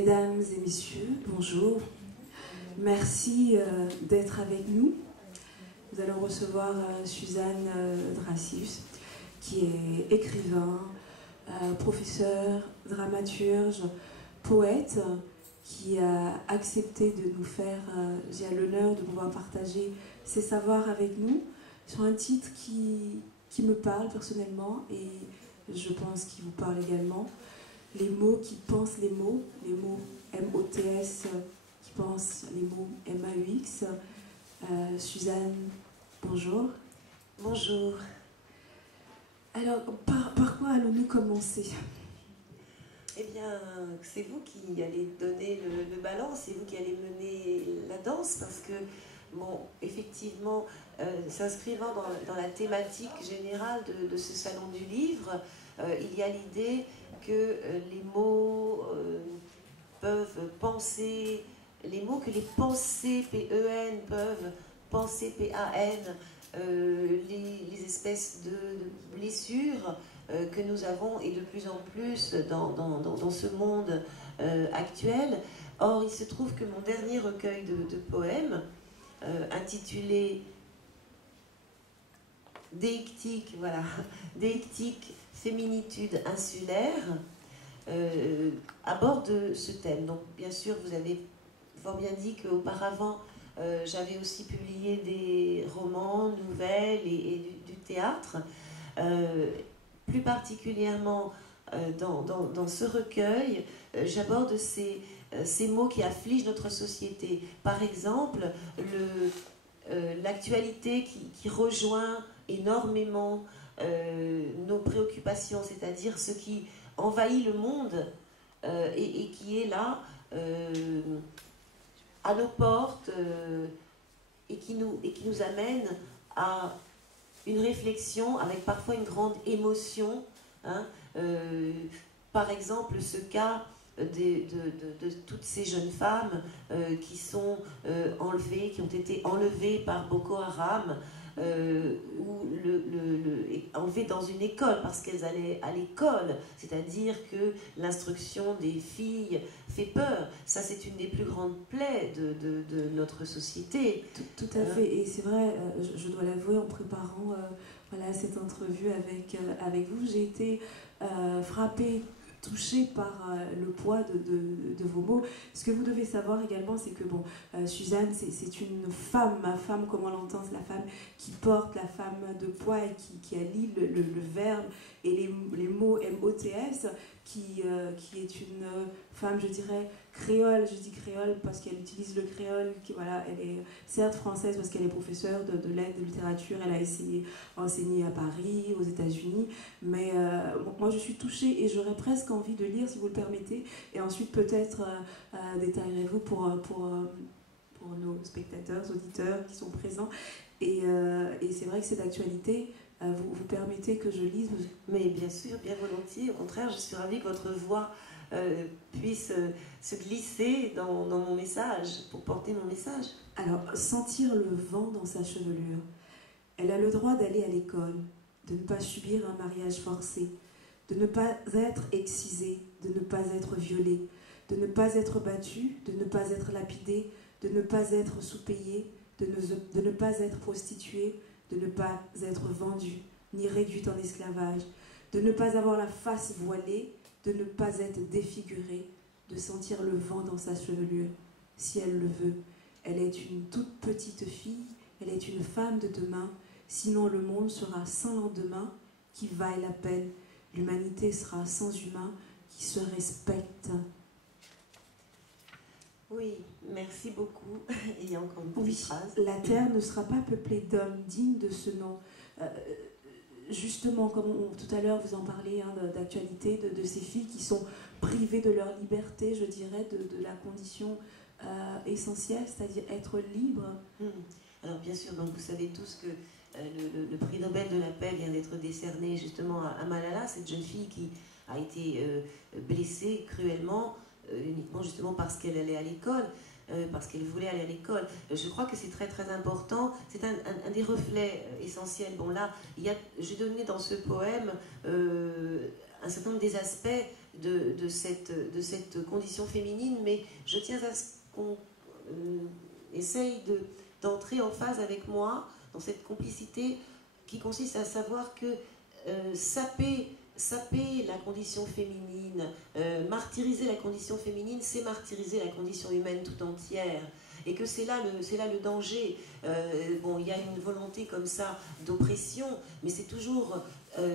Mesdames et messieurs, bonjour. Merci d'être avec nous. Nous allons recevoir Suzanne Dracius, qui est écrivain, professeur, dramaturge, poète, qui a accepté de nous faire, j'ai l'honneur de pouvoir partager ses savoirs avec nous sur un titre qui me parle personnellement et je pense qu'il vous parle également. Les mots qui pensent les mots M-O-T-S qui pensent les mots M-A-U-X. Suzanne, bonjour. Bonjour. Alors, par quoi allons-nous commencer? Eh bien, c'est vous qui allez donner le ballon, c'est vous qui allez mener la danse, parce que, bon, effectivement, s'inscrivant dans la thématique générale de ce salon du livre, il y a l'idée que les mots peuvent penser, les mots que les pensées, P-E-N, peuvent penser, P-A-N, les espèces de blessures que nous avons, et de plus en plus dans ce monde actuel. Or, il se trouve que mon dernier recueil de poèmes, intitulé Déictique, voilà, Déictique, féminitude insulaire, aborde ce thème. Donc, bien sûr, vous avez fort bien dit qu'auparavant, j'avais aussi publié des romans, nouvelles et du théâtre. Plus particulièrement dans ce recueil, j'aborde ces mots qui affligent notre société. Par exemple, l'actualité qui rejoint énormément nos préoccupations, c'est-à-dire ce qui envahit le monde et qui est là à nos portes et qui nous amène à une réflexion avec parfois une grande émotion. Hein, par exemple, ce cas de toutes ces jeunes femmes qui sont enlevées, qui ont été enlevées par Boko Haram, ou enlevées dans une école parce qu'elles allaient à l'école, c'est-à-dire que l'instruction des filles fait peur. Ça, c'est une des plus grandes plaies de notre société. Tout à fait, et c'est vrai, je dois l'avouer, en préparant voilà, cette entrevue avec vous, j'ai été frappée, touchée par le poids de vos mots. Ce que vous devez savoir également, c'est que bon, Suzanne, c'est une femme, ma femme comme on l'entend, c'est la femme qui porte, la femme de poids et qui allie le verbe et les mots M-O-T-S, qui est une femme, je dirais, créole. Je dis créole parce qu'elle utilise le créole, voilà, elle est certes française parce qu'elle est professeure de lettres, de littérature, elle a enseigné à Paris, aux États-Unis, mais moi je suis touchée et j'aurais presque envie de lire, si vous le permettez, et ensuite peut-être détaillerez-vous pour nos spectateurs, auditeurs qui sont présents, et c'est vrai que c'est d'actualité. Vous permettez que je lise? Mais bien sûr, bien volontiers. Au contraire, je suis ravie que votre voix puisse se glisser dans mon message, pour porter mon message. Alors, sentir le vent dans sa chevelure. Elle a le droit d'aller à l'école, de ne pas subir un mariage forcé, de ne pas être excisée, de ne pas être violée, de ne pas être battue, de ne pas être lapidée, de ne pas être sous-payée, de ne pas être prostituée, de ne pas être vendue, ni réduite en esclavage, de ne pas avoir la face voilée, de ne pas être défigurée, de sentir le vent dans sa chevelure, si elle le veut. Elle est une toute petite fille, elle est une femme de demain, sinon le monde sera sans lendemain, qui vaille la peine, l'humanité sera sans humain, qui se respecte. Oui, merci beaucoup. Il y a encore une petite phrase. La terre ne sera pas peuplée d'hommes dignes de ce nom. Justement, comme tout à l'heure vous en parlez, hein, d'actualité, de ces filles qui sont privées de leur liberté, je dirais, de la condition essentielle, c'est-à-dire être libre. Alors bien sûr, donc vous savez tous que le prix Nobel de la paix vient d'être décerné justement à Malala, cette jeune fille qui a été blessée cruellement, uniquement justement parce qu'elle allait à l'école, parce qu'elle voulait aller à l'école. Je crois que c'est très très important, c'est un des reflets essentiels. Bon là, j'ai donné dans ce poème un certain nombre des aspects de cette condition féminine, mais je tiens à ce qu'on essaye d'entrer en phase avec moi dans cette complicité qui consiste à savoir que saper la condition féminine, martyriser la condition féminine, c'est martyriser la condition humaine tout entière. Et que c'est là le danger. Bon, il y a une volonté comme ça d'oppression, mais c'est toujours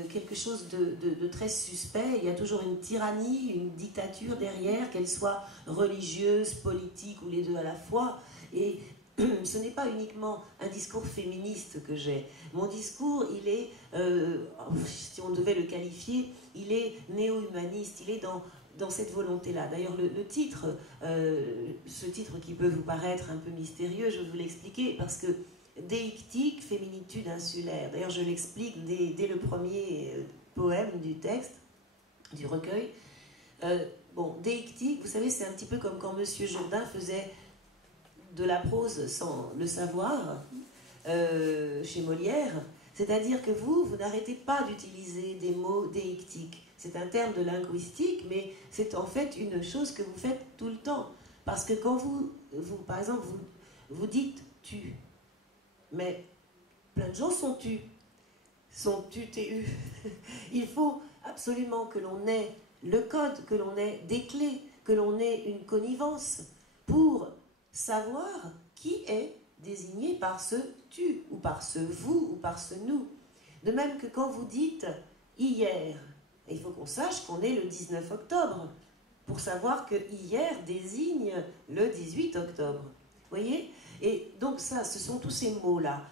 quelque chose de très suspect. Il y a toujours une tyrannie, une dictature derrière, qu'elle soit religieuse, politique ou les deux à la fois. Et ce n'est pas uniquement un discours féministe que j'ai. Mon discours, il est, si on devait le qualifier, il est néo-humaniste, il est dans cette volonté-là. D'ailleurs, le titre, ce titre qui peut vous paraître un peu mystérieux, je vais vous l'expliquer, parce que déictique, féminitude insulaire. D'ailleurs, je l'explique dès le premier poème du texte, du recueil. Bon, déictique, vous savez, c'est un petit peu comme quand Monsieur Jourdain faisait de la prose sans le savoir, chez Molière. C'est-à-dire que vous n'arrêtez pas d'utiliser des mots déictiques. C'est un terme de linguistique, mais c'est en fait une chose que vous faites tout le temps. Parce que quand vous par exemple, vous dites « tu », mais plein de gens sont « tu », sont « tu », « tu ». Il faut absolument que l'on ait le code, que l'on ait des clés, que l'on ait une connivence pour savoir qui est désigné par ce « tu » ou par ce « vous » ou par ce « nous ». De même que quand vous dites « hier », il faut qu'on sache qu'on est le 19 octobre pour savoir que hier désigne le 18 octobre. Vous voyez? Et donc ça, ce sont tous ces mots-là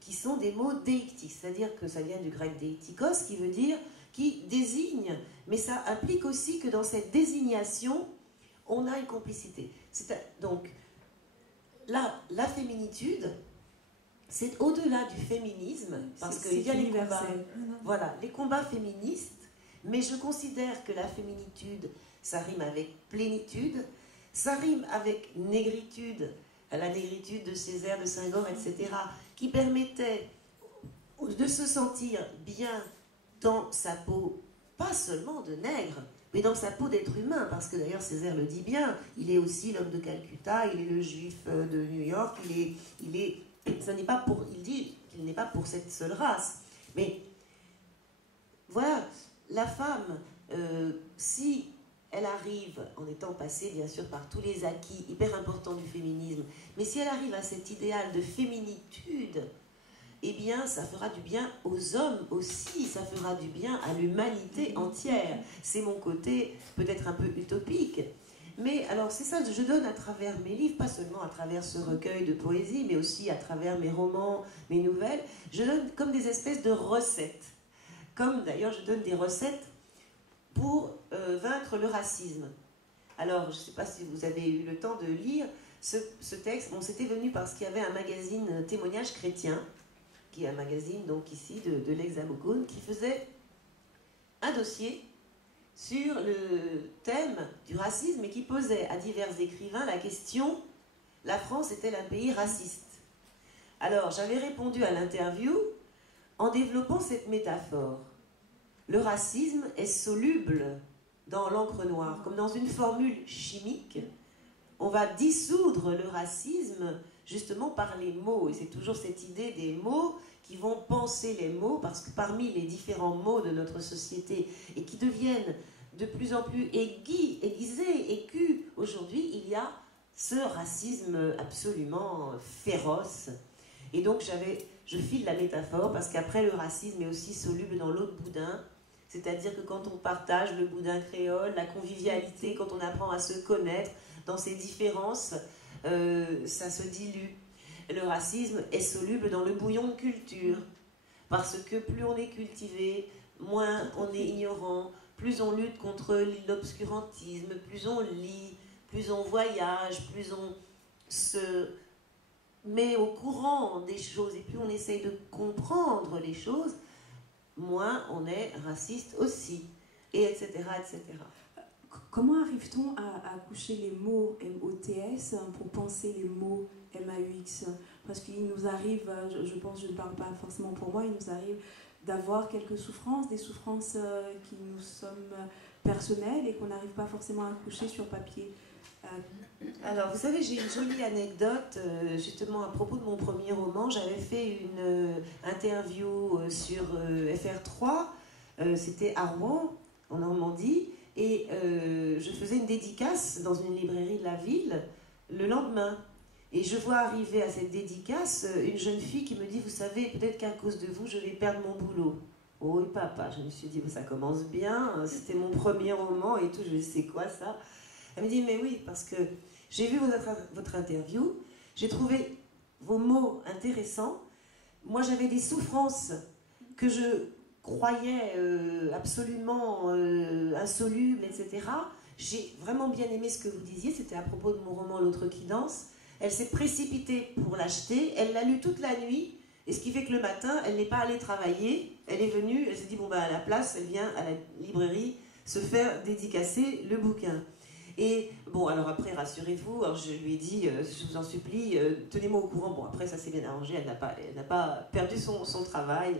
qui sont des mots déictiques, c'est-à-dire que ça vient du grec déictikos qui veut dire qui désigne, mais ça implique aussi que dans cette désignation, on a une complicité. Donc, la féminitude, c'est au-delà du féminisme, parce qu'il y a les combats, voilà, les combats féministes, mais je considère que la féminitude, ça rime avec plénitude, ça rime avec négritude, la négritude de Césaire, de Senghor, etc., qui permettait de se sentir bien dans sa peau, pas seulement de nègre, mais dans sa peau d'être humain, parce que d'ailleurs Césaire le dit bien, il est aussi l'homme de Calcutta, il est le juif de New York, il dit qu'il n'est pas pour cette seule race. Mais voilà, la femme, si elle arrive, en étant passée bien sûr par tous les acquis hyper importants du féminisme, mais si elle arrive à cet idéal de féminitude, eh bien, ça fera du bien aux hommes aussi, ça fera du bien à l'humanité entière. C'est mon côté peut-être un peu utopique. Mais alors, c'est ça que je donne à travers mes livres, pas seulement à travers ce recueil de poésie, mais aussi à travers mes romans, mes nouvelles. Je donne comme des espèces de recettes. Comme d'ailleurs, je donne des recettes pour vaincre le racisme. Alors, je ne sais pas si vous avez eu le temps de lire ce texte. Bon, c'était venu parce qu'il y avait un magazine Témoignages chrétiens, qui est un magazine donc ici de l'Hexagone, qui faisait un dossier sur le thème du racisme et qui posait à divers écrivains la question « La France est-elle un pays raciste ?» Alors j'avais répondu à l'interview en développant cette métaphore. Le racisme est soluble dans l'encre noire, comme dans une formule chimique. On va dissoudre le racisme justement par les mots, et c'est toujours cette idée des mots qui vont penser les mots, parce que parmi les différents mots de notre société, et qui deviennent de plus en plus aiguisés, aigus, aujourd'hui, il y a ce racisme absolument féroce. Et donc je file la métaphore, parce qu'après le racisme est aussi soluble dans l'autre boudin, c'est-à-dire que quand on partage le boudin créole, la convivialité, quand on apprend à se connaître dans ces différences, ça se dilue. Le racisme est soluble dans le bouillon de culture, parce que plus on est cultivé, moins on est ignorant, plus on lutte contre l'obscurantisme, plus on lit, plus on voyage, plus on se met au courant des choses, et plus on essaye de comprendre les choses, moins on est raciste aussi, et etc. etc. Comment arrive-t-on à coucher les mots MOTS pour penser les mots MAUX? Parce qu'il nous arrive, je pense, je ne parle pas forcément pour moi, il nous arrive d'avoir quelques souffrances, des souffrances qui nous sommes personnel et qu'on n'arrive pas forcément à coucher sur papier. Alors, vous savez, j'ai une jolie anecdote, justement à propos de mon premier roman. J'avais fait une interview sur FR3, c'était à Rouen, en Normandie, et je faisais une dédicace dans une librairie de la ville le lendemain. Et je vois arriver à cette dédicace une jeune fille qui me dit, vous savez, peut-être qu'à cause de vous, je vais perdre mon boulot. Oh, et papa, je me suis dit, ça commence bien, c'était mon premier roman et tout, je dis, c'est quoi ça? Elle me dit, mais oui, parce que j'ai vu votre interview, j'ai trouvé vos mots intéressants. Moi, j'avais des souffrances que je croyais absolument insolubles, etc. J'ai vraiment bien aimé ce que vous disiez, c'était à propos de mon roman L'autre qui danse. Elle s'est précipitée pour l'acheter, elle l'a lu toute la nuit, et ce qui fait que le matin, elle n'est pas allée travailler, elle est venue, elle s'est dit, bon, à la place, elle vient à la librairie se faire dédicacer le bouquin. Et bon, alors après, rassurez-vous, alors je lui ai dit, je vous en supplie, tenez-moi au courant. Bon, après, ça s'est bien arrangé, elle n'a pas perdu son travail.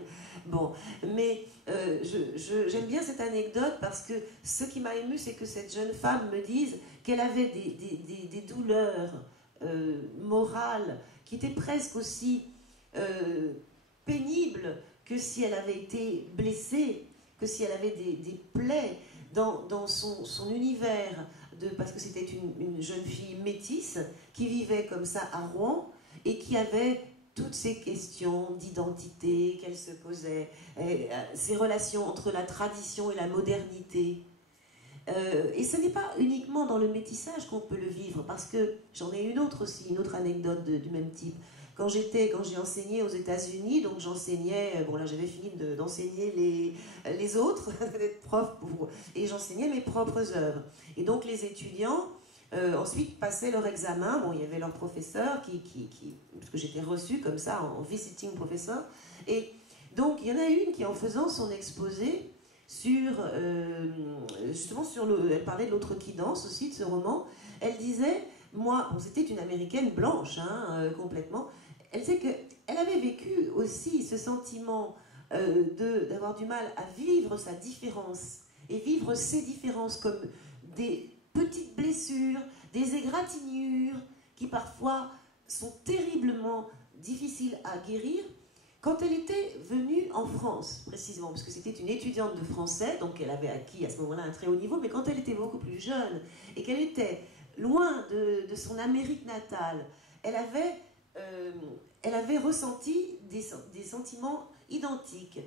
Bon, mais j'aime bien cette anecdote parce que ce qui m'a émue, c'est que cette jeune femme me dise qu'elle avait des douleurs morales qui étaient presque aussi pénibles que si elle avait été blessée, que si elle avait des plaies dans son univers. Parce que c'était une jeune fille métisse qui vivait comme ça à Rouen et qui avait toutes ces questions d'identité qu'elle se posait, ces relations entre la tradition et la modernité. Et ce n'est pas uniquement dans le métissage qu'on peut le vivre, parce que j'en ai une autre aussi, une autre anecdote du même type. Quand j'ai enseigné aux États-Unis, donc j'enseignais, bon là j'avais fini d'enseigner les autres, d'être prof, et j'enseignais mes propres œuvres. Et donc les étudiants ensuite passaient leur examen, bon il y avait leur professeur parce que j'étais reçue comme ça en visiting professor, et donc il y en a une qui en faisant son exposé justement elle parlait de L'autre qui danse aussi, de ce roman, elle disait, moi, bon, c'était une américaine blanche, complètement, elle disait qu'elle avait vécu aussi ce sentiment d'avoir du mal à vivre sa différence, et vivre ses différences comme des petites blessures, des égratignures, qui parfois sont terriblement difficiles à guérir. Quand elle était venue en France, précisément, parce que c'était une étudiante de français, donc elle avait acquis à ce moment-là un très haut niveau, mais quand elle était beaucoup plus jeune et qu'elle était loin de son Amérique natale, elle avait ressenti des sentiments identiques,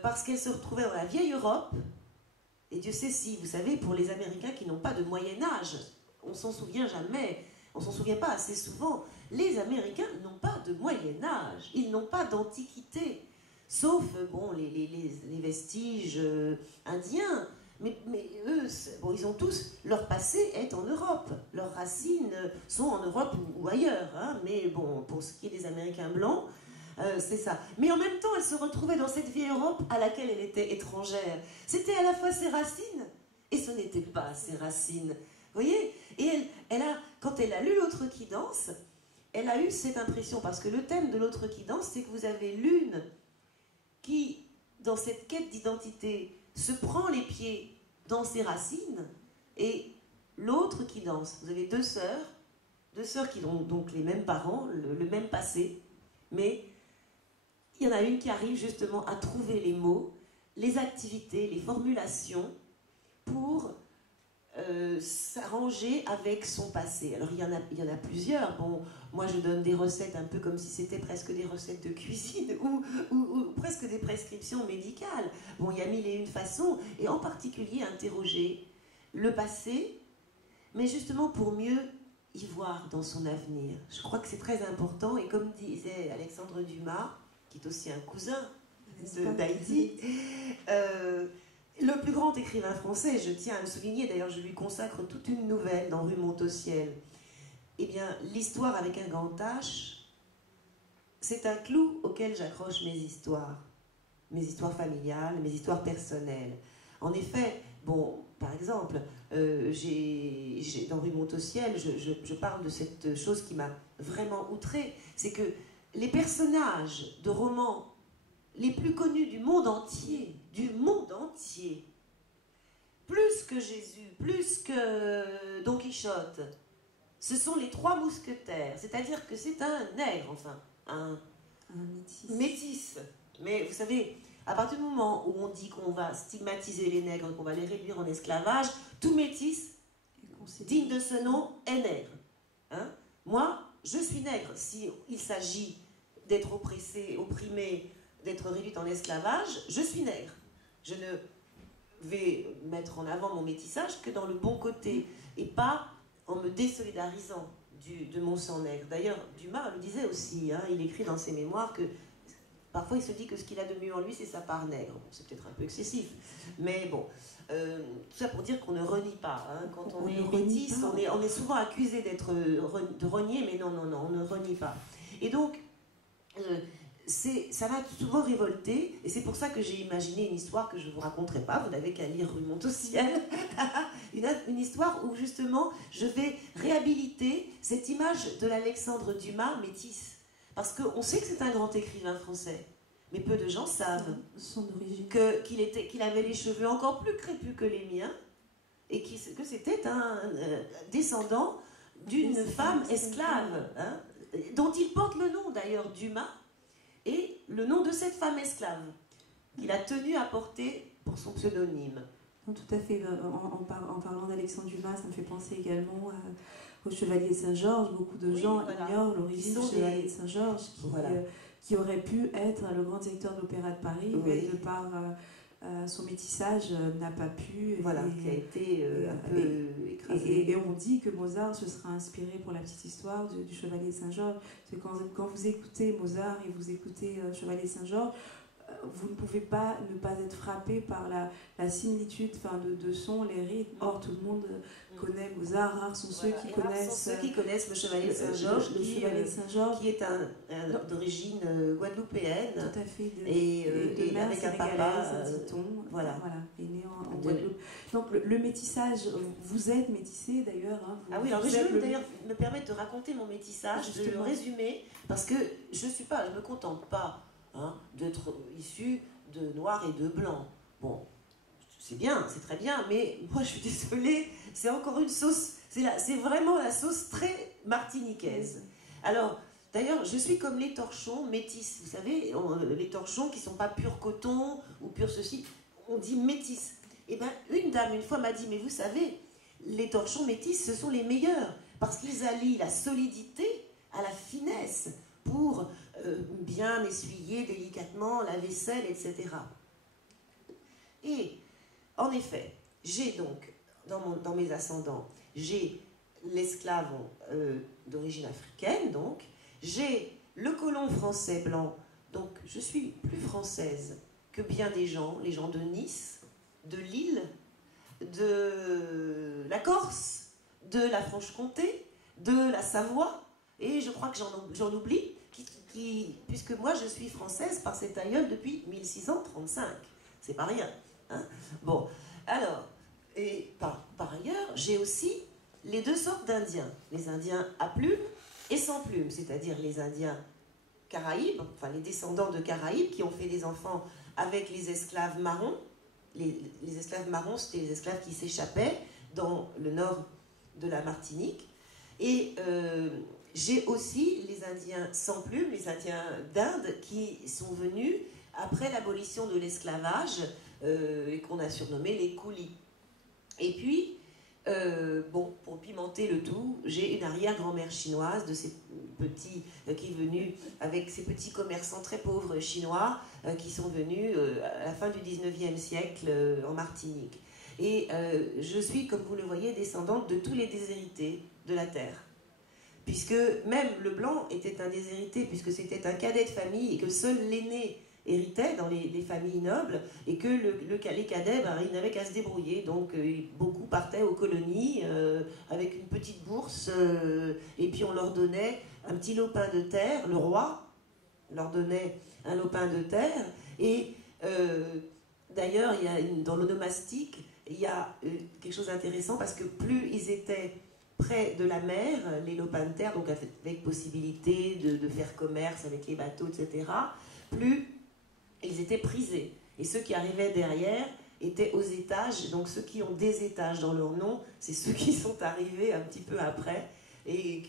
parce qu'elle se retrouvait dans la vieille Europe, et Dieu sait si, vous savez, pour les Américains qui n'ont pas de Moyen-Âge, on s'en souvient jamais, on s'en souvient pas assez souvent, les Américains n'ont pas de Moyen-Âge, ils n'ont pas d'Antiquité, sauf bon, les vestiges indiens, mais eux, bon, ils ont tous, leur passé est en Europe, leurs racines sont en Europe ou ailleurs, mais bon, pour ce qui est des Américains blancs, c'est ça. Mais en même temps, elle se retrouvait dans cette vieille Europe à laquelle elle était étrangère. C'était à la fois ses racines, et ce n'était pas ses racines. Vous voyez? Et quand elle a lu L'autre qui danse, elle a eu cette impression, parce que le thème de L'autre qui danse, c'est que vous avez l'une qui, dans cette quête d'identité, se prend les pieds dans ses racines, et l'autre qui danse. Vous avez deux sœurs qui ont donc les mêmes parents, le même passé, mais il y en a une qui arrive justement à trouver les mots, les activités, les formulations pour s'arranger avec son passé. Alors il y en a plusieurs. Bon, moi je donne des recettes un peu comme si c'était presque des recettes de cuisine ou presque des prescriptions médicales. Bon, il y a mille et une façons, et en particulier interroger le passé, mais justement pour mieux y voir dans son avenir. Je crois que c'est très important, et comme disait Alexandre Dumas, qui est aussi un cousin d'Haïti, le plus grand écrivain français, je tiens à le souligner, d'ailleurs je lui consacre toute une nouvelle dans Rue Monte-au-Ciel. Eh bien, l'histoire avec un grand H, c'est un clou auquel j'accroche mes histoires familiales, mes histoires personnelles. En effet, bon, par exemple, dans Rue Monte-au-Ciel, je parle de cette chose qui m'a vraiment outrée, c'est que les personnages de romans les plus connus du monde entier, plus que Jésus, plus que Don Quichotte, ce sont les 3 mousquetaires. C'est-à-dire que c'est un nègre, enfin, un métis. Mais vous savez, à partir du moment où on dit qu'on va stigmatiser les nègres, qu'on va les réduire en esclavage, tout métis, digne de ce nom, est nègre. Hein? Moi, je suis nègre. Si il s'agit d'être oppressé, opprimé, d'être réduite en esclavage, je suis nègre. Je ne vais mettre en avant mon métissage que dans le bon côté, et pas en me désolidarisant de mon sang nègre. D'ailleurs, Dumas le disait aussi, hein, il écrit dans ses mémoires que parfois il se dit que ce qu'il a de mieux en lui, c'est sa part nègre. Bon, c'est peut-être un peu excessif, mais bon, tout ça pour dire qu'on ne renie pas. Hein. Quand on est métis, on est souvent accusé de renier, mais non, on ne renie pas. Et donc, ça m'a souvent révolté, et c'est pour ça que j'ai imaginé une histoire que je ne vous raconterai pas, vous n'avez qu'à lire Rue Monte au ciel, une histoire où justement je vais réhabiliter cette image de l'Alexandre Dumas métisse. Parce qu'on sait que c'est un grand écrivain français, mais peu de gens savent son origine. Qu'il avait les cheveux encore plus crépus que les miens, et que c'était un descendant d'une femme esclave, hein, dont il porte le nom d'ailleurs, Dumas, et le nom de cette femme esclave qu'il a tenu à porter pour son pseudonyme. Non, tout à fait. En parlant d'Alexandre Dumas, ça me fait penser également au Chevalier de Saint-Georges. Beaucoup de gens ignorent l'origine du Chevalier de Saint-Georges, qui aurait pu être le grand directeur de l'Opéra de Paris, mais de par son métissage n'a pas pu. Qui a été un peu écrasé. Et on dit que Mozart se sera inspiré pour la petite histoire du Chevalier de Saint-Georges. Quand vous écoutez Mozart et vous écoutez Chevalier de Saint-Georges, vous ne pouvez pas ne pas être frappé par la similitude de son, les rythmes. Or, tout le monde connaît Mozart, rares sont ceux qui connaissent le Chevalier de Saint-Georges, qui est d'origine guadeloupéenne. Tout à fait, et mère avec un papa, dit-on, est né en Guadeloupe. Donc le métissage, vous êtes métissé d'ailleurs. Hein, oui, alors je vais d'ailleurs me permettre de raconter mon métissage, de le résumer, parce que je ne me contente pas d'être issu de noir et de blanc. Bon, c'est bien, c'est très bien, mais moi je suis désolée, c'est encore une sauce, c'est vraiment la sauce très martiniquaise. Alors, d'ailleurs, je suis comme les torchons métis, vous savez, les torchons qui ne sont pas pur coton ou pur ceci, on dit métis. Et bien, une dame, une fois, m'a dit, mais vous savez, les torchons métis, ce sont les meilleurs, parce qu'ils allient la solidité à la finesse, pour bien essuyer délicatement la vaisselle, etc. Et, en effet, j'ai donc, dans mes ascendants, j'ai l'esclave d'origine africaine, donc, j'ai le colon français blanc, donc je suis plus française que bien des gens, les gens de Nice, de Lille, de la Corse, de la Franche-Comté, de la Savoie, et je crois que j'en oublie, puisque moi je suis française par cet aïeul depuis 1635. C'est pas rien. Hein. Bon, alors, et par ailleurs, j'ai aussi les 2 sortes d'Indiens. Les Indiens à plumes et sans plumes, c'est-à-dire les Indiens Caraïbes, enfin les descendants de Caraïbes qui ont fait des enfants avec les esclaves marrons. Les esclaves marrons, c'était les esclaves qui s'échappaient dans le nord de la Martinique. Et j'ai aussi les Indiens sans plumes, les Indiens d'Inde, qui sont venus après l'abolition de l'esclavage et qu'on a surnommé les coulis. Et puis, pour pimenter le tout, j'ai une arrière-grand-mère chinoise de ces petits qui est venue avec ces petits commerçants très pauvres chinois qui sont venus à la fin du 19e siècle en Martinique. Et je suis, comme vous le voyez, descendante de tous les déshérités de la terre. Puisque même le blanc était un déshérité, puisque c'était un cadet de famille et que seul l'aîné héritait dans les familles nobles, et que les cadets, ils n'avaient qu'à se débrouiller. Donc beaucoup partaient aux colonies avec une petite bourse, et puis on leur donnait un petit lopin de terre. Le roi leur donnait un lopin de terre, et d'ailleurs, dans l'onomastique, il y a quelque chose d'intéressant, parce que plus ils étaient près de la mer, les lopins de terre, donc avec possibilité de faire commerce avec les bateaux, etc., plus ils étaient prisés. Et ceux qui arrivaient derrière étaient aux étages. Donc ceux qui ont des étages dans leur nom, c'est ceux qui sont arrivés un petit peu après et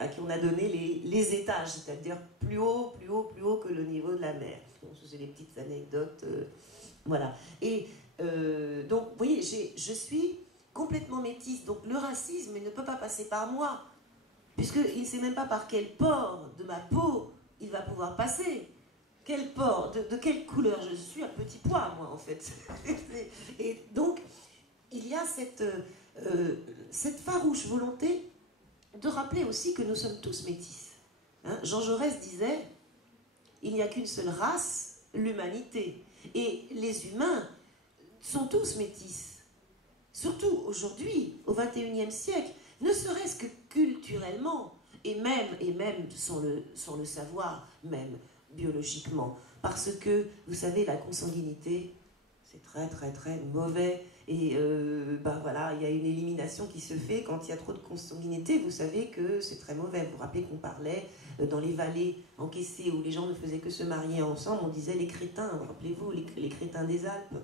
à qui on a donné les étages, c'est-à-dire plus haut que le niveau de la mer. Bon, c'est des petites anecdotes, voilà. Et donc, vous voyez, je suis complètement métisse, donc le racisme il ne peut pas passer par moi, puisqu'il ne sait même pas par quel pore de ma peau il va pouvoir passer. Quel pore, de quelle couleur je suis, un petit pois, moi, en fait. Et donc, il y a cette farouche volonté de rappeler aussi que nous sommes tous métis. Hein, Jean Jaurès disait, il n'y a qu'une seule race, l'humanité. Et les humains sont tous métis. Surtout aujourd'hui, au XXIe siècle, ne serait-ce que culturellement, et même sans le savoir, même biologiquement. Parce que, vous savez, la consanguinité, c'est très très très mauvais. Et ben voilà, il y a une élimination qui se fait quand il y a trop de consanguinité. Vous savez que c'est très mauvais. Vous vous rappelez qu'on parlait dans les vallées encaissées où les gens ne faisaient que se marier ensemble, on disait les crétins. Rappelez-vous, les crétins des Alpes.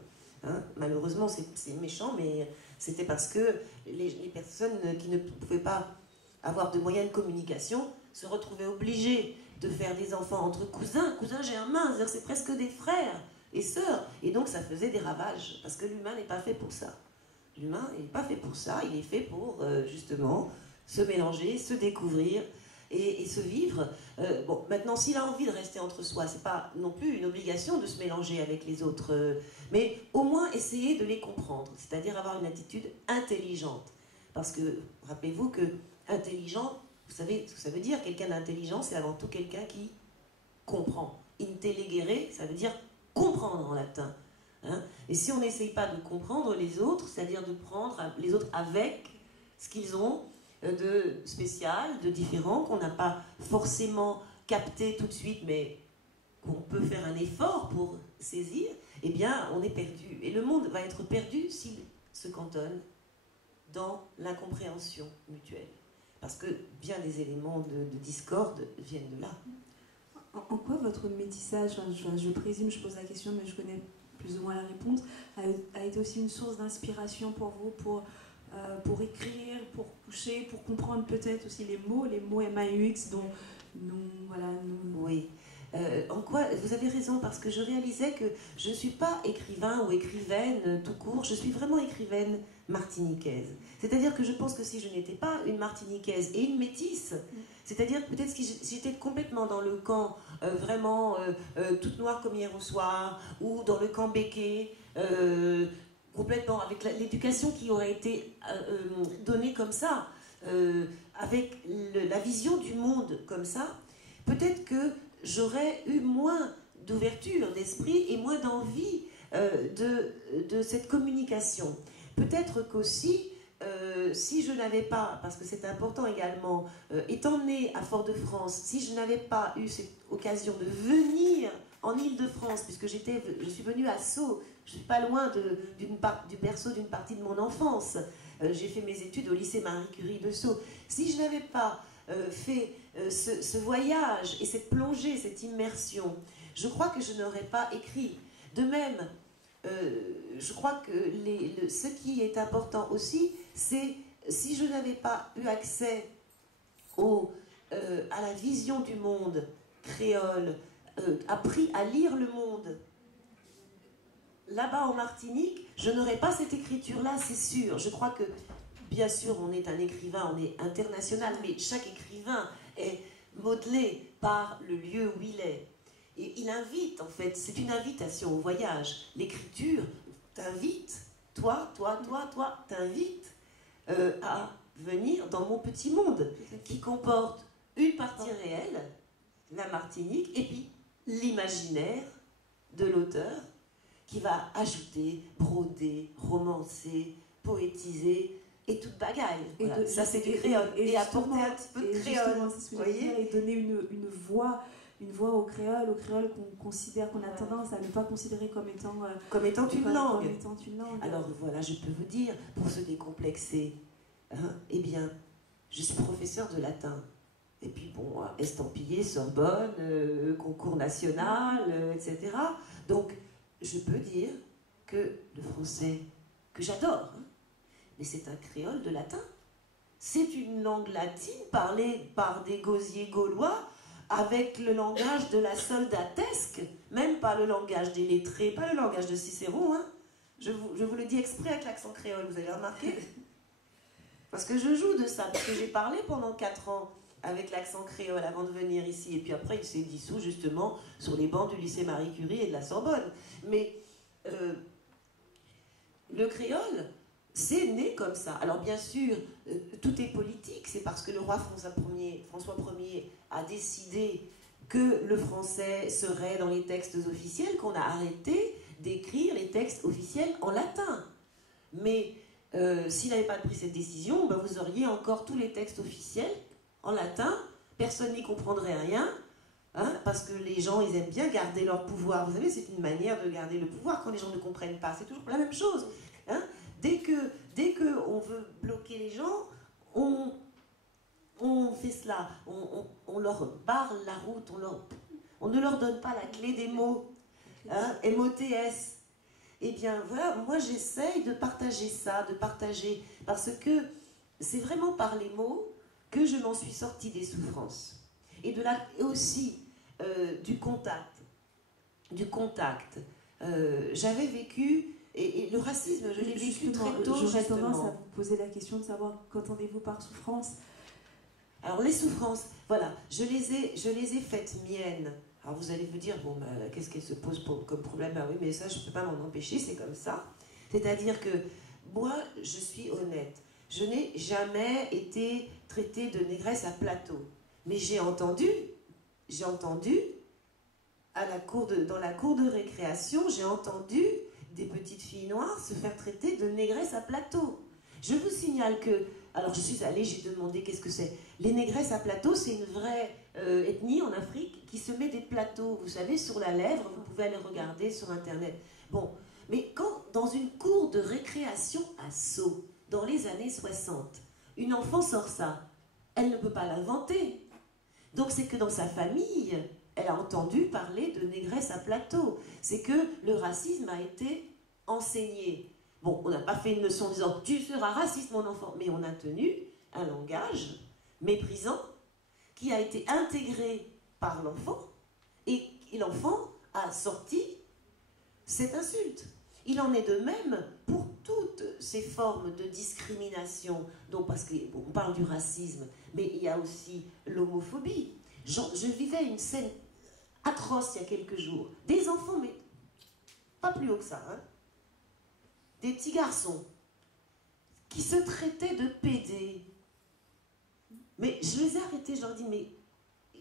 Hein, malheureusement, c'est méchant, mais c'était parce que les personnes qui ne pouvaient pas avoir de moyens de communication se retrouvaient obligées de faire des enfants entre cousins. Cousin germain, c'est presque des frères et sœurs. Et donc ça faisait des ravages, parce que l'humain n'est pas fait pour ça. L'humain n'est pas fait pour ça, il est fait pour justement se mélanger, se découvrir et se vivre. Bon, maintenant, s'il a envie de rester entre soi, c'est pas non plus une obligation de se mélanger avec les autres, mais au moins essayer de les comprendre, c'est-à-dire avoir une attitude intelligente. Parce que, rappelez-vous que intelligent, vous savez ce que ça veut dire, quelqu'un d'intelligent, c'est avant tout quelqu'un qui comprend. Intelligere, ça veut dire comprendre en latin. Hein, et si on n'essaye pas de comprendre les autres, c'est-à-dire de prendre les autres avec ce qu'ils ont de spécial, de différent, qu'on n'a pas forcément capté tout de suite, mais qu'on peut faire un effort pour saisir, eh bien, on est perdu. Et le monde va être perdu s'il se cantonne dans l'incompréhension mutuelle. Parce que bien des éléments de discorde viennent de là. En quoi votre métissage, je présume, je pose la question, mais je connais plus ou moins la réponse, a été aussi une source d'inspiration pour vous, pour écrire, pour coucher, pour comprendre peut-être aussi les mots MAUX dont nous... Oui. En quoi, vous avez raison, parce que je réalisais que je ne suis pas écrivain ou écrivaine tout court, je suis vraiment écrivaine martiniquaise. C'est-à-dire que je pense que si je n'étais pas une martiniquaise et une métisse, c'est-à-dire peut-être si j'étais complètement dans le camp vraiment toute noire comme hier au soir, ou dans le camp béquet, complètement avec l'éducation qui aurait été donnée comme ça, avec la vision du monde comme ça, peut-être que j'aurais eu moins d'ouverture d'esprit et moins d'envie de cette communication. Peut-être qu'aussi, si je n'avais pas, parce que c'est important également, étant née à Fort-de-France, si je n'avais pas eu cette occasion de venir en Île-de-France, puisque je suis venue à Sceaux, je ne suis pas loin du berceau d'une partie de mon enfance, j'ai fait mes études au lycée Marie Curie de Sceaux. Si je n'avais pas fait ce voyage et cette plongée, cette immersion, je crois que je n'aurais pas écrit. De même, je crois que ce qui est important aussi, c'est si je n'avais pas eu accès à la vision du monde créole, appris à lire le monde, là-bas en Martinique, je n'aurais pas cette écriture-là, c'est sûr. Je crois que, bien sûr, on est un écrivain, on est international, mais chaque écrivain est modelé par le lieu où il est. Et il invite, en fait, c'est une invitation au voyage. L'écriture t'invite, toi, t'invite à venir dans mon petit monde, qui comporte une partie réelle, la Martinique, et puis l'imaginaire de l'auteur, qui va ajouter, broder, romancer, poétiser, et toute bagaille. Voilà. Ça, c'est du créole. Et apporter un petit peu de créole. Vous voyez, et donner une voix au créole qu'on considère, qu'on a tendance à ne pas considérer comme étant une langue. Alors voilà, je peux vous dire, pour se décomplexer, hein, eh bien, je suis professeur de latin. Et puis bon, estampillé, Sorbonne, concours national, etc. Donc, je peux dire que le français, que j'adore, hein, mais c'est un créole de latin. C'est une langue latine parlée par des gosiers gaulois avec le langage de la soldatesque, même pas le langage des lettrés, pas le langage de Cicéron. Hein. Je vous le dis exprès avec l'accent créole, vous avez remarqué? Parce que je joue de ça, parce que j'ai parlé pendant 4 ans avec l'accent créole avant de venir ici, et puis après il s'est dissous justement sur les bancs du lycée Marie Curie et de la Sorbonne. Mais le créole, c'est né comme ça. Alors bien sûr, tout est politique, c'est parce que le roi François Ier a décidé que le français serait dans les textes officiels qu'on a arrêté d'écrire les textes officiels en latin. Mais s'il n'avait pas pris cette décision, ben vous auriez encore tous les textes officiels en latin, personne n'y comprendrait rien, hein, parce que les gens, ils aiment bien garder leur pouvoir. Vous savez, c'est une manière de garder le pouvoir quand les gens ne comprennent pas. C'est toujours la même chose. Hein. Dès que on veut bloquer les gens, on fait cela. On leur barre la route, on ne leur donne pas la clé des mots. Hein, MOTS. Eh bien, voilà, moi j'essaye de partager ça, parce que c'est vraiment par les mots que je m'en suis sortie des souffrances. Et aussi du contact. J'avais vécu, et le racisme, je l'ai vécu très tôt. J'aurais tendance à vous poser la question de savoir qu'entendez-vous par souffrance. Alors les souffrances, voilà, je les ai faites miennes. Alors vous allez vous dire, bon, ben, qu'est-ce qu'elle se pose comme problème? Ah oui, mais ça, je ne peux pas m'en empêcher, c'est comme ça. C'est-à-dire que moi, je suis honnête. Je n'ai jamais été traitée de négresse à plateau. Mais j'ai entendu, dans la cour de récréation, j'ai entendu des petites filles noires se faire traiter de négresse à plateau. Je vous signale que, alors je suis allée, j'ai demandé qu'est-ce que c'est. Les négresses à plateau, c'est une vraie ethnie en Afrique qui se met des plateaux, vous savez, sur la lèvre, vous pouvez aller regarder sur Internet. Bon, mais quand, dans une cour de récréation à Sceaux, dans les années 60, une enfant sort ça, elle ne peut pas l'inventer. Donc c'est que dans sa famille, elle a entendu parler de négresse à plateau. C'est que le racisme a été enseigné. Bon, on n'a pas fait une leçon en disant « tu seras raciste mon enfant », mais on a tenu un langage méprisant qui a été intégré par l'enfant et l'enfant a sorti cette insulte. Il en est de même pour toutes ces formes de discrimination, donc parce qu'on parle du racisme, mais il y a aussi l'homophobie. Je vivais une scène atroce il y a quelques jours. Des enfants, mais pas plus haut que ça, hein, des petits garçons qui se traitaient de pédés. Mais je les ai arrêtés, je leur ai dit, mais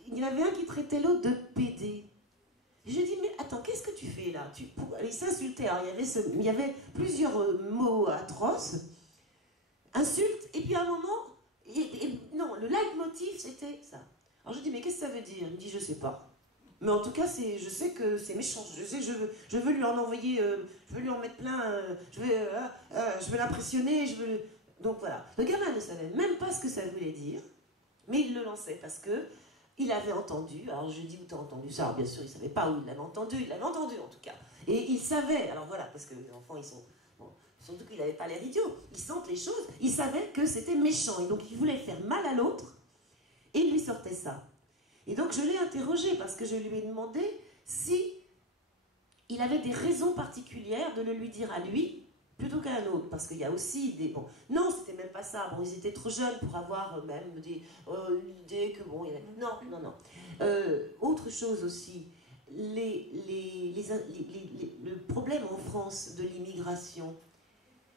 il y en avait un qui traitait l'autre de pédé. Et je lui ai dit, mais attends, qu'est-ce que tu fais là? Ils s'insultaient, alors il y avait plusieurs mots atroces, insultes, et puis à un moment, non, le leitmotiv c'était ça. Alors je lui ai dit, mais qu'est-ce que ça veut dire? Il me dit, je sais pas. Mais en tout cas, je sais que c'est méchant. Je veux lui en envoyer, je veux lui en mettre plein, je veux l'impressionner, Donc voilà. Le gamin ne savait même pas ce que ça voulait dire, mais il le lançait parce que il avait entendu. Alors je lui dis, où t'as entendu ça? Alors bien sûr, il savait pas où il l'avait entendu en tout cas. Et il savait, alors voilà, parce que les enfants, ils sont... Bon, surtout qu'il n'avait pas l'air idiot. Ils sentent les choses, ils savaient que c'était méchant. Et donc il voulait faire mal à l'autre, et il lui sortait ça. Et donc je l'ai interrogé parce que je lui ai demandé si il avait des raisons particulières de le lui dire à lui plutôt qu'à un autre. Parce qu'il y a aussi des... Bon, non, c'était même pas ça. Bon, ils étaient trop jeunes pour avoir même l'idée que... Bon, non. Autre chose aussi, le problème en France de l'immigration.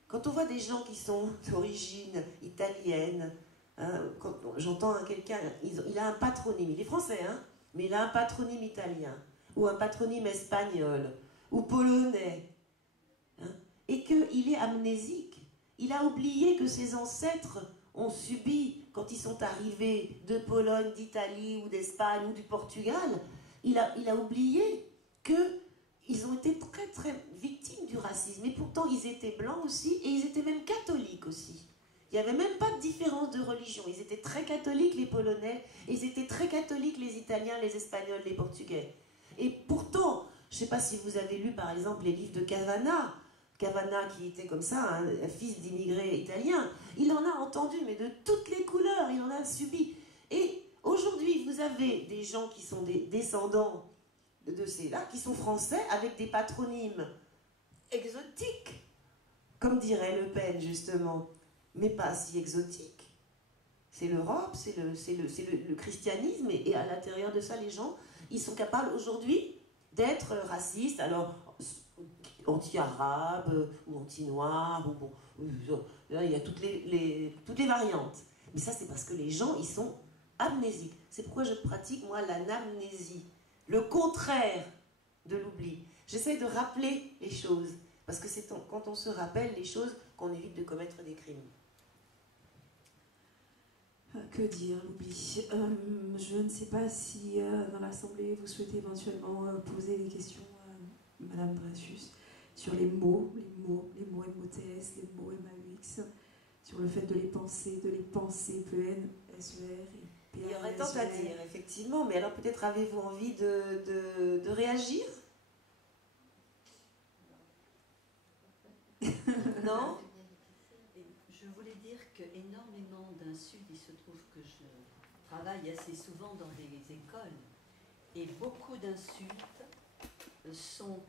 Quand on voit des gens qui sont d'origine italienne, hein, quand j'entends quelqu'un, il a un patronyme, il est français, hein, mais il a un patronyme italien, ou un patronyme espagnol, ou polonais, hein, et qu'il est amnésique. Il a oublié que ses ancêtres ont subi, quand ils sont arrivés de Pologne, d'Italie, ou d'Espagne, ou du Portugal, il a oublié qu'ils ont été très très victimes du racisme, et pourtant ils étaient blancs aussi, et ils étaient même catholiques aussi. Il n'y avait même pas de différence de religion. Ils étaient très catholiques, les Polonais, et ils étaient très catholiques, les Italiens, les Espagnols, les Portugais. Et pourtant, Je ne sais pas si vous avez lu par exemple les livres de Cavana. Cavana qui était comme ça, un fils d'immigrés italiens. Il en a entendu, mais de toutes les couleurs, il en a subi. Et aujourd'hui, vous avez des gens qui sont des descendants de ces-là, qui sont français, avec des patronymes exotiques, comme dirait Le Pen justement, mais pas si exotiques. C'est l'Europe, c'est le christianisme, et à l'intérieur de ça, les gens, ils sont capables aujourd'hui d'être racistes, alors anti-arabes ou anti-noirs, ou bon, il y a toutes les variantes. Mais ça, c'est parce que les gens, ils sont amnésiques. C'est pourquoi je pratique, moi, l'anamnésie, le contraire de l'oubli. J'essaie de rappeler les choses, parce que c'est quand on se rappelle les choses qu'on évite de commettre des crimes. Que dire, l'oubli. Je ne sais pas si dans l'Assemblée vous souhaitez éventuellement poser des questions à Madame Brassus sur les mots MOTS, les mots MAUX, sur le fait de les penser, PEN-SER et Il y aurait tant à dire, effectivement, mais alors peut-être avez-vous envie de réagir? Non? Je voulais dire qu'énormément d'insultes, il se trouve que je travaille assez souvent dans des écoles, et beaucoup d'insultes sont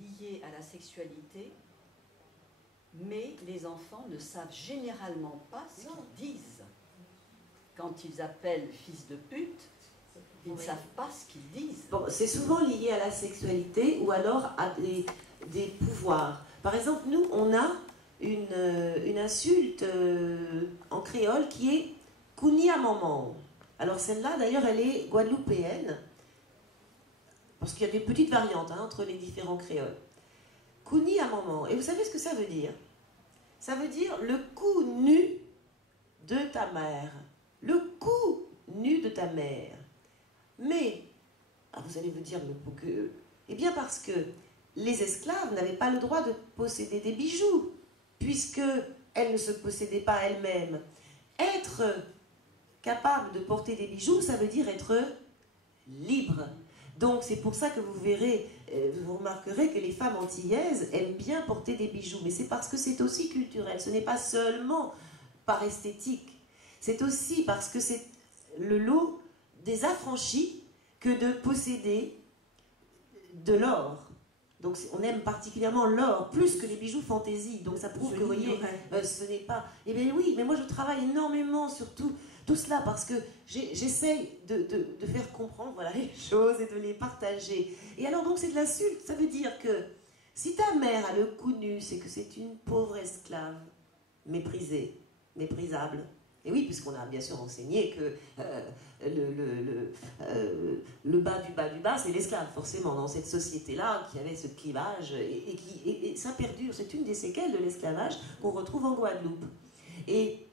liées à la sexualité, mais les enfants ne savent généralement pas ce qu'ils disent. Quand ils appellent fils de pute, ils ne savent pas ce qu'ils disent. Bon, c'est souvent lié à la sexualité ou alors à des pouvoirs. Par exemple, nous, on a une insulte en créole qui est « kouni à maman ». Alors celle-là, d'ailleurs, elle est guadeloupéenne, parce qu'il y a des petites variantes entre les différents créoles. « Kouni à maman ». Et vous savez ce que ça veut dire? Ça veut dire le cou nu de ta mère. Le cou nu de ta mère. Mais, vous allez vous dire, mais pourquoi? Eh bien parce que les esclaves n'avaient pas le droit de posséder des bijoux, puisqu'elles ne se possédaient pas elles-mêmes. Être capable de porter des bijoux, ça veut dire être libre. Donc c'est pour ça que vous verrez, vous remarquerez que les femmes antillaises aiment bien porter des bijoux, mais c'est parce que c'est aussi culturel, ce n'est pas seulement par esthétique, c'est aussi parce que c'est le lot des affranchis que de posséder de l'or. Donc on aime particulièrement l'or, plus que les bijoux fantaisie. Donc ça prouve que, vous voyez, ce n'est pas... Eh bien oui, mais moi je travaille énormément sur tout cela, parce que j'essaye de faire comprendre, voilà, les choses et de les partager. Et alors donc c'est de l'insulte, ça veut dire que si ta mère a le cou nu, c'est que c'est une pauvre esclave, méprisée, méprisable. Et oui, puisqu'on a bien sûr enseigné que le bas du bas du bas, c'est l'esclave, forcément, dans cette société-là, qui avait ce clivage, et ça perdure. C'est une des séquelles de l'esclavage qu'on retrouve en Guadeloupe. Et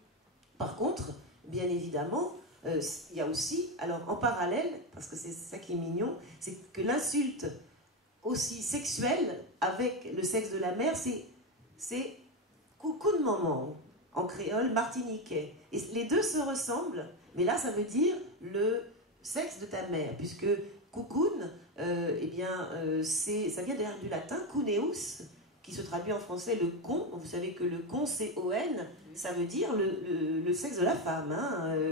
par contre, bien évidemment, il y a aussi, alors en parallèle, parce que c'est ça qui est mignon, c'est que l'insulte aussi sexuelle avec le sexe de la mère, c'est coucou de maman, en créole martiniquais. Et les deux se ressemblent, mais là ça veut dire le sexe de ta mère, puisque coucoune, eh bien, ça vient du latin cuneus, qui se traduit en français le con. Vous savez que le con, C-O-N, ça veut dire le sexe de la femme.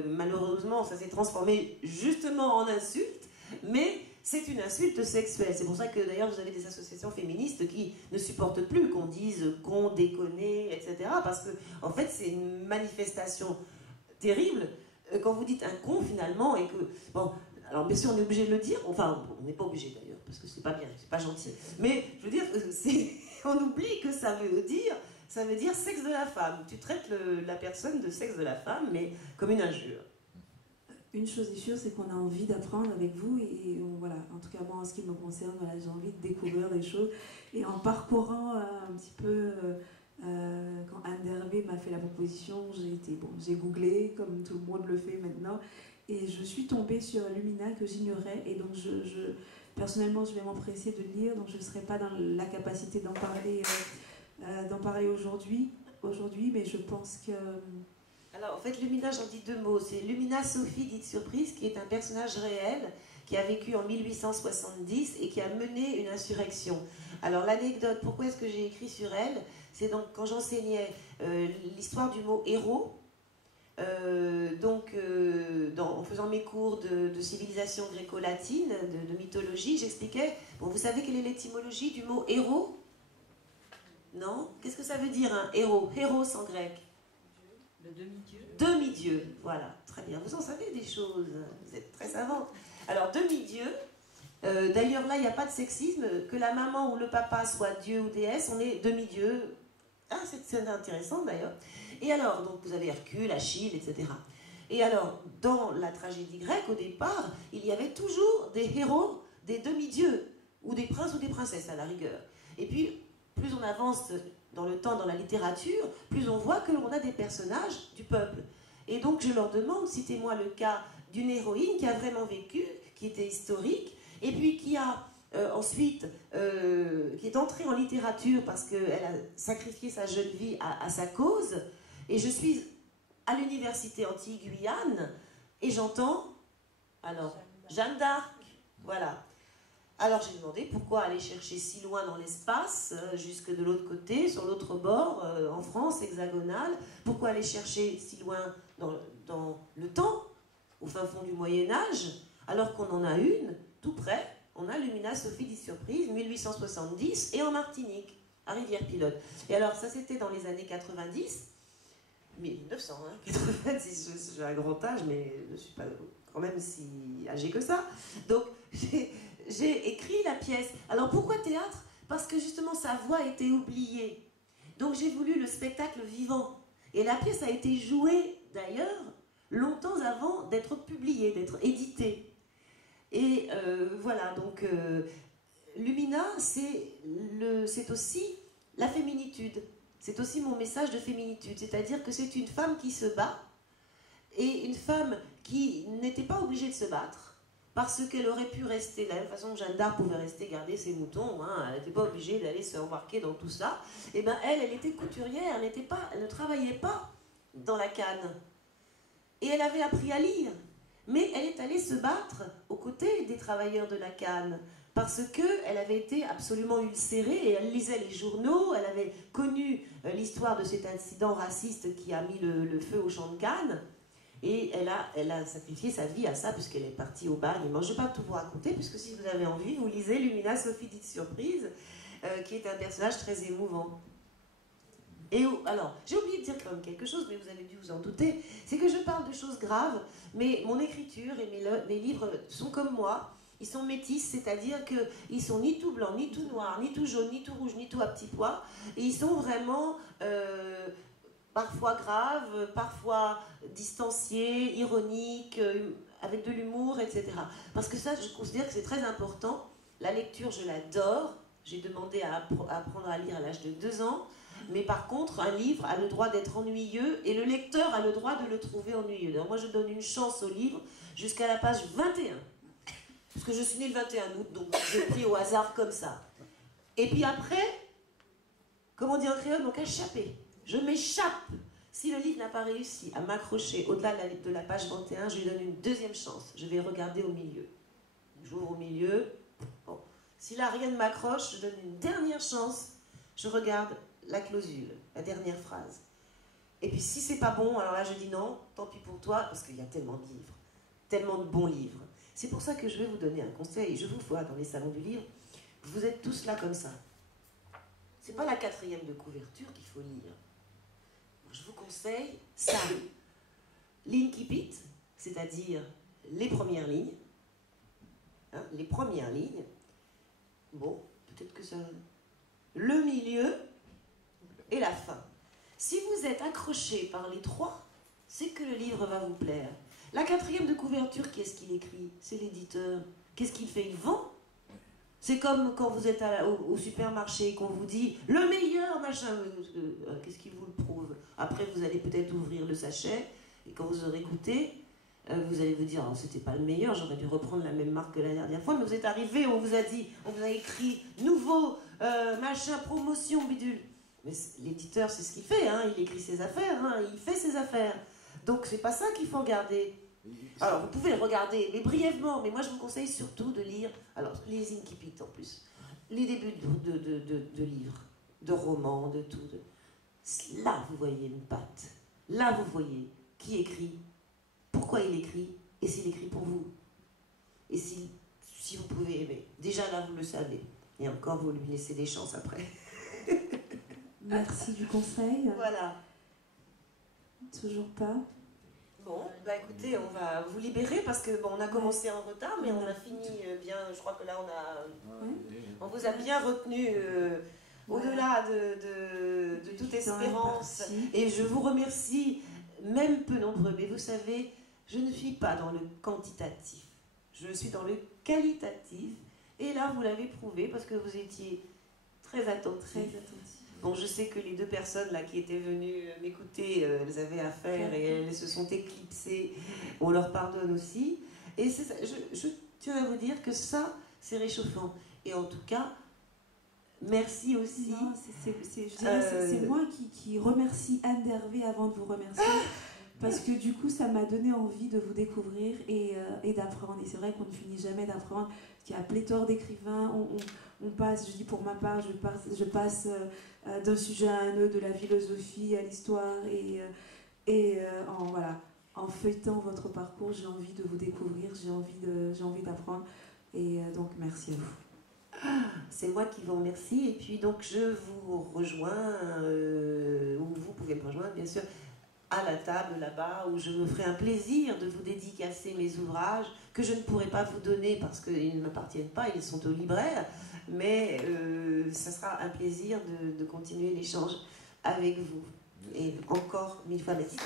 Malheureusement, ça s'est transformé justement en insulte, mais c'est une insulte sexuelle. C'est pour ça que d'ailleurs vous avez des associations féministes qui ne supportent plus qu'on dise con, déconner, etc. Parce que en fait c'est une manifestation terrible quand vous dites un con finalement, et que bon, alors bien sûr on est obligé de le dire, enfin on n'est pas obligé d'ailleurs parce que c'est pas bien, c'est pas gentil. Mais je veux dire, on oublie que ça veut dire sexe de la femme. Tu traites la personne de sexe de la femme, mais comme une injure. Une chose est sûre, c'est qu'on a envie d'apprendre avec vous, et voilà, en tout cas moi en ce qui me concerne, voilà, j'ai envie de découvrir des choses, et en parcourant un petit peu, quand Anne Dervé m'a fait la proposition, j'ai googlé comme tout le monde le fait maintenant, et je suis tombée sur Lumina que j'ignorais, et donc personnellement je vais m'empresser de lire, donc je ne serai pas dans la capacité d'en parler aujourd'hui, mais je pense que... Alors, en fait, Lumina, j'en dis deux mots. C'est Lumina Sophie, dite Surprise, qui est un personnage réel, qui a vécu en 1870 et qui a mené une insurrection. Alors l'anecdote, pourquoi est-ce que j'ai écrit sur elle? C'est donc quand j'enseignais l'histoire du mot héros, en faisant mes cours de civilisation gréco-latine, de mythologie, j'expliquais, bon, vous savez quelle est l'étymologie du mot héros? Non? Qu'est-ce que ça veut dire un héros? Héros en grec? Le demi-dieu. Demi-dieu, voilà, très bien. Vous en savez des choses, vous êtes très savante. Alors, demi-dieu, d'ailleurs là, il n'y a pas de sexisme, que la maman ou le papa soit dieu ou déesse, on est demi-dieu. Ah, c'est intéressant d'ailleurs. Et alors, donc vous avez Hercule, Achille, etc. Et alors, dans la tragédie grecque, au départ, il y avait toujours des héros, des demi-dieux, ou des princes ou des princesses à la rigueur. Et puis, plus on avance dans le temps, dans la littérature, plus on voit que l'on a des personnages du peuple. Et donc je leur demande, citez-moi le cas d'une héroïne qui a vraiment vécu, qui était historique, et puis qui a ensuite, qui est entrée en littérature parce qu'elle a sacrifié sa jeune vie à sa cause. Et je suis à l'université Antilles-Guyane, et j'entends, alors, Jeanne d'Arc, voilà. Alors j'ai demandé pourquoi aller chercher si loin dans l'espace, jusque de l'autre côté, sur l'autre bord, en France, hexagonale. Pourquoi aller chercher si loin dans le temps, au fin fond du Moyen-Âge, alors qu'on en a une, tout près, on a Lumina Sophie dit Surprise, 1870, et en Martinique, à Rivière-Pilote. Et alors ça c'était dans les années 90, 1900, hein, 90, j'ai un grand âge, mais je ne suis pas quand même si âgée que ça. Donc j'ai écrit la pièce. Alors pourquoi théâtre? Parce que justement sa voix a été oubliée. Donc j'ai voulu le spectacle vivant. Et la pièce a été jouée d'ailleurs longtemps avant d'être publiée, d'être éditée. Et voilà, donc Lumina, c'est aussi la féminitude. C'est aussi mon message de féminitude. C'est-à-dire que c'est une femme qui se bat et une femme qui n'était pas obligée de se battre, parce qu'elle aurait pu rester, de la même façon que Jeanne d'Arc pouvait rester garder ses moutons, hein, elle n'était pas obligée d'aller se embarquer dans tout ça. Et bien elle était couturière, elle ne travaillait pas dans la canne. Et elle avait appris à lire, mais elle est allée se battre aux côtés des travailleurs de la canne, parce qu'elle avait été absolument ulcérée, et elle lisait les journaux, elle avait connu l'histoire de cet incident raciste qui a mis le feu au champ de canne. Et elle a sacrifié sa vie à ça, puisqu'elle est partie au bagne. Moi, je ne vais pas tout vous raconter, puisque si vous avez envie, vous lisez Lumina Sophie dite Surprise, qui est un personnage très émouvant. Et alors, j'ai oublié de dire quand même quelque chose, mais vous avez dû vous en douter, c'est que je parle de choses graves, mais mon écriture et mes livres sont comme moi, ils sont métis, c'est-à-dire qu'ils sont ni tout blanc, ni tout noir, ni tout jaune, ni tout rouge, ni tout à petits pois, et ils sont vraiment... parfois grave, parfois distancié, ironique, avec de l'humour, etc. Parce que ça, je considère que c'est très important. La lecture, je l'adore. J'ai demandé à apprendre à lire à l'âge de 2 ans. Mais par contre, un livre a le droit d'être ennuyeux et le lecteur a le droit de le trouver ennuyeux. Donc moi, je donne une chance au livre jusqu'à la page 21. Parce que je suis née le 21 août, donc j'ai pris au hasard comme ça. Et puis après, comme on dit en créole, donc échapper. Je m'échappe. Si le livre n'a pas réussi à m'accrocher au-delà de la page 21, je lui donne une deuxième chance. Je vais regarder au milieu. J'ouvre au milieu. Bon. Si là rien ne m'accroche, je donne une dernière chance. Je regarde la clausule, la dernière phrase. Et puis si c'est pas bon, alors là je dis non, tant pis pour toi, parce qu'il y a tellement de livres, tellement de bons livres. C'est pour ça que je vais vous donner un conseil. Je vous vois dans les salons du livre. Vous êtes tous là comme ça. C'est pas la 4e de couverture qu'il faut lire. Je vous conseille ça. L'incipit, c'est-à-dire les premières lignes. Hein, les premières lignes. Bon, peut-être que ça... Le milieu et la fin. Si vous êtes accroché par les 3, c'est que le livre va vous plaire. La 4e de couverture, qu'est-ce qu'il écrit? C'est l'éditeur. Qu'est-ce qu'il fait? Il vend. C'est comme quand vous êtes au supermarché et qu'on vous dit « le meilleur machin ». Qu'est-ce qui vous le prouve? Après, vous allez peut-être ouvrir le sachet et quand vous aurez goûté, vous allez vous dire oh, « c'était pas le meilleur, j'aurais dû reprendre la même marque que la dernière fois ». Mais vous êtes arrivé, on vous a dit, on vous a écrit « nouveau, machin, promotion, bidule ». Mais l'éditeur, c'est ce qu'il fait, hein, il écrit ses affaires, hein, il fait ses affaires. Donc c'est pas ça qu'il faut regarder. Alors, vous pouvez le regarder, mais brièvement. Mais moi, je vous conseille surtout de lire, alors, les incipits en plus, les débuts de livres, de romans, de tout. Là, vous voyez une patte. Là, vous voyez qui écrit, pourquoi il écrit, et s'il écrit pour vous. Et si vous pouvez aimer. Déjà, là, vous le savez. Et encore, vous lui laissez des chances après. Merci du conseil. Voilà. Toujours pas. Bon, bah écoutez, on va vous libérer parce que bon, on a commencé en retard, mais on a fini bien. Je crois que là, on vous a bien retenu au-delà de toute espérance. Et je vous remercie, même peu nombreux. Mais vous savez, je ne suis pas dans le quantitatif. Je suis dans le qualitatif. Et là, vous l'avez prouvé parce que vous étiez très attentifs. Bon, je sais que les deux personnes là qui étaient venues m'écouter, elles avaient affaire et elles se sont éclipsées. On leur pardonne aussi. Et ça, je tiens à vous dire que ça, c'est réchauffant. Et en tout cas, merci aussi. Non, c'est moi qui remercie Anne d'Hervé avant de vous remercier. Parce que du coup, ça m'a donné envie de vous découvrir et d'apprendre. Et c'est vrai qu'on ne finit jamais d'apprendre. Il y a pléthore d'écrivains. On passe, je dis pour ma part, je passe d'un sujet à un autre, de la philosophie à l'histoire. En feuilletant votre parcours, j'ai envie de vous découvrir, j'ai envie d'apprendre. Et donc, merci à vous. C'est moi qui vous remercie. Et puis, donc, je vous rejoins, ou vous pouvez me rejoindre, bien sûr, à la table là-bas, où je me ferai un plaisir de vous dédicacer mes ouvrages, que je ne pourrai pas vous donner parce qu'ils ne m'appartiennent pas, ils sont au libraire, mais ça sera un plaisir de continuer l'échange avec vous. Et encore 1000 fois merci.